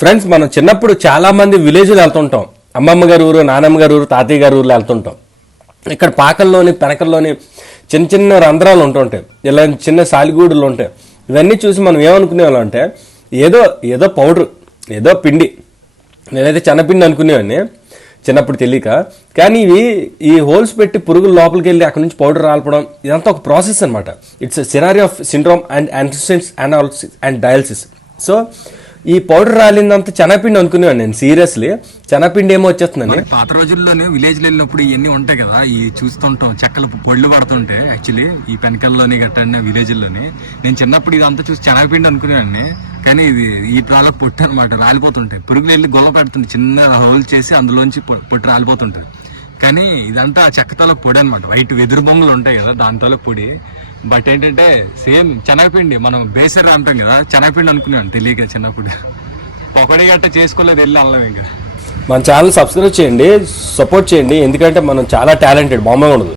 Friends, మనం చిన్నప్పుడు చాలా మంది విలేజ్లో వెళ్తుంటాం. అమ్మమ్మ గారి ఊరు, నానమ్మ గారి ఊరు, తాతయ్య గారి ఊర్లో వెళ్తుంటాం. ఇక్కడ పాకల్లోని పెనకల్లోని చిన్న చిన్న రంధ్రాలు ఉంటుంటాయి, ఇలా చిన్న సాలిగూడులు ఉంటాయి. ఇవన్నీ చూసి మనం ఏమనుకునేవాళ్ళం అంటే ఏదో ఏదో పౌడర్, ఏదో పిండి. నేనైతే చెనపిండి అనుకునేవాడిని చిన్నప్పుడు తెలియక. కానీ ఇవి ఈ హోల్స్ పెట్టి పురుగులు లోపలికి వెళ్ళి అక్కడ నుంచి పౌడర్ రాల్పడం, ఇదంతా ఒక ప్రాసెస్ అనమాట. It's scenario of syndrome and insistence analysis and dialysis. So ఈ పౌడర్ రాలిందంతా చెనపిండి అనుకునేవాడిని నేను. సీరియస్లీ చెనపిండి ఏమో వచ్చేస్తుందని. పాత రోజుల్లోనే విలేజ్ వెళ్ళినప్పుడు ఇవన్నీ ఉంటాయి కదా, ఈ చూస్తుంటాం చెక్కలు పొళ్ళు పడుతుంటే. యాక్చువల్లీ ఈ పెనకల్లోని గట్టన్న విలేజ్లోని నేను చిన్నప్పుడు ఇదంతా చూసి చెనపిండి అనుకునేవాడిని. కానీ ఇది ఈ రాళ్ళ పొట్టు అనమాట, రాలిపోతుంటాయి. పురుగులు వెళ్ళి గొల్ల పెడుతుంది, చిన్న హోల్ చేసి అందులోంచి పొట్టు రాలిపోతుంటుంది. కానీ ఇదంతా చెక్కతల పొడి అనమాట. వైట్ వెదురు బొమ్మలు ఉంటాయి కదా, దాంతో పొడి. బట్ ఏంటంటే సేమ్ శనగపిండి, మనం బేసర్ అంటాం కదా, శనగపిండి అనుకున్నాను తెలియక చిన్నప్పుడు. ఒకటి గట్ట చేసుకోలేదు, వెళ్ళి అల్లం. ఇంకా మన ఛానల్ సబ్స్క్రైబ్ చేయండి, సపోర్ట్ చేయండి. ఎందుకంటే మనం చాలా టాలెంటెడ్, బాగా ఉండదు.